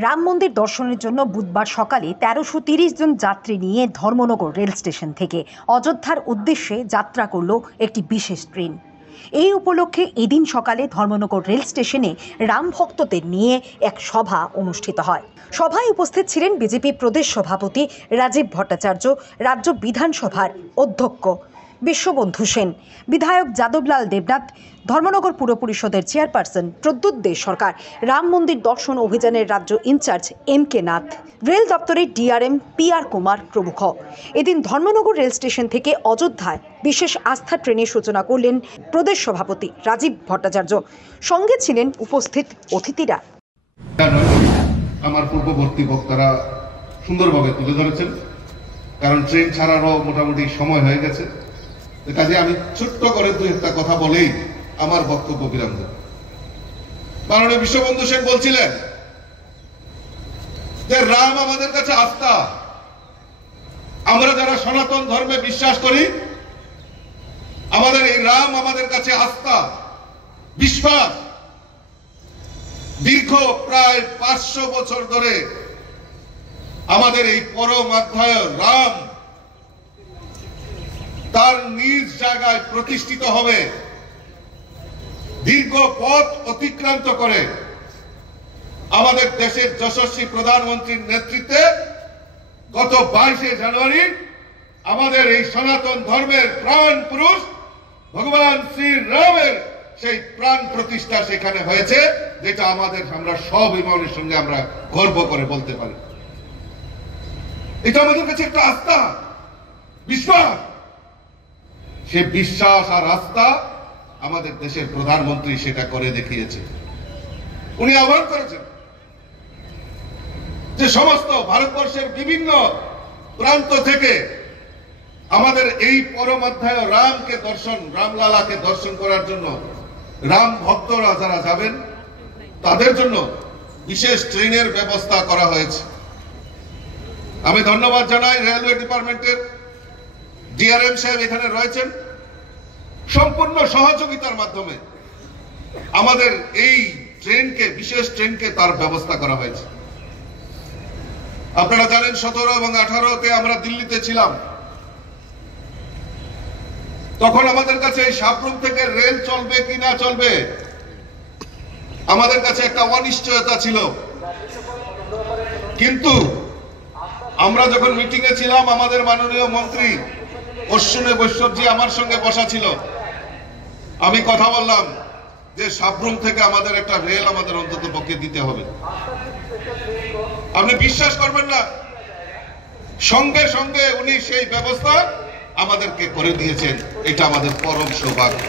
রাম মন্দির দর্শনের জন্য বুধবার সকালে ১৩৩০ জন যাত্রী নিয়ে ধর্মনগর রেল স্টেশন থেকে অযোধ্যার উদ্দেশ্যে যাত্রা করল একটি বিশেষ ট্রেন। এই উপলক্ষে এদিন সকালে ধর্মনগর রেল স্টেশনে রাম ভক্তদের নিয়ে এক সভা অনুষ্ঠিত হয়। সভায় উপস্থিত ছিলেন বিজেপি প্রদেশ সভাপতি রাজীব ভট্টাচার্য, রাজ্য বিধানসভার অধ্যক্ষ বিশ্ববন্ধু সেন, বিধায়ক যাদবলাল দেবনাথ, ধর্মনগর পুর পরিষদের চেয়ারপারসন প্রদ্যুৎ দে সরকার, রাম মন্দির দর্শন অভিযানের রাজ্য ইনচার্জ এম.কে. নাথ, রেল দপ্তরের ডিআরএম পি.আর. কুমার প্রমুখ। এদিন ধর্মনগর রেল স্টেশন থেকে অযোধ্যায় বিশেষ আস্থা ট্রেনের সূচনা করলেন প্রদেশ সভাপতি রাজীব ভট্টাচার্য। সঙ্গে ছিলেন উপস্থিত অতিথিরা। আমার পূর্ববর্তী বক্তারা সুন্দরভাবে তুলে ধরেছেন, কারণ ট্রেন ছাড়ারও মোটামুটি সময় হয়ে গেছে। কাজে আমি ছোট্ট করে দুই একটা কথা বলেই আমার বক্তব্য বিরাম দেব। মাননীয় বিশ্ববন্ধু সেন বলছিলেন যে রাম আমাদের কাছে আস্থা। আমরা যারা সনাতন ধর্মে বিশ্বাস করি, আমাদের এই রাম আমাদের কাছে আস্থা, বিশ্বাস। দীর্ঘ প্রায় ৫০০ বছর ধরে আমাদের এই পরম অধ্যায় রাম তার নিজ জায়গায় প্রতিষ্ঠিত হবে। দীর্ঘ পথ অতিক্রান্ত করে আমাদের দেশের যশস্বী প্রধানমন্ত্রীর নেতৃত্বে গত ২২শে জানুয়ারি আমাদের এই সনাতন ধর্মের প্রাণ পুরুষ ভগবান শ্রী রামের সেই প্রাণ প্রতিষ্ঠা সেখানে হয়েছে, যেটা আমরা সব ইমানের সঙ্গে আমরা গর্ব করে বলতে পারি। এটা আমাদের কাছে একটা আস্থা, বিশ্বাস। সে বিশ্বাস আর আস্থা আমাদের দেশের প্রধানমন্ত্রী সেটা করে দেখিয়েছে। উনি আহ্বান করেছেন যে সমস্ত ভারতবর্ষের বিভিন্ন প্রান্ত থেকে আমাদের এই পরম অধ্যায় রামলালাকে দর্শন করার জন্য রাম ভক্তরা যারা যাবেন তাদের জন্য বিশেষ ট্রেনের ব্যবস্থা করা হয়েছে। আমি ধন্যবাদ জানাই রেলওয়ে ডিপার্টমেন্টের ডিআরএম সাহেব এখানে রয়েছেন। সম্পূর্ণ সহযোগিতার মাধ্যমে আমাদের এই বিশেষ ট্রেনকে তার ব্যবস্থা করা হয়েছে। আপনারা জানেন ১৭ এবং ১৮তে আমরা দিল্লিতে ছিলাম, তখন আমাদের কাছে এই সাবরুম থেকে রেল চলবে কি না চলবে আমাদের কাছে একটা অনিশ্চয়তা ছিল। কিন্তু আমরা যখন মিটিং এ ছিলাম, আমাদের মাননীয় মন্ত্রী অশ্বিনী বৈষ্ণবজি আমার সঙ্গে বসা ছিল। আমি কথা বললাম যে সাবরুম থেকে আমাদের একটা রেল আমাদের অন্তত পক্ষে দিতে হবে। আপনি বিশ্বাস করবেন না, সঙ্গে সঙ্গে উনি সেই ব্যবস্থা আমাদেরকে করে দিয়েছেন। এটা আমাদের পরম সৌভাগ্য।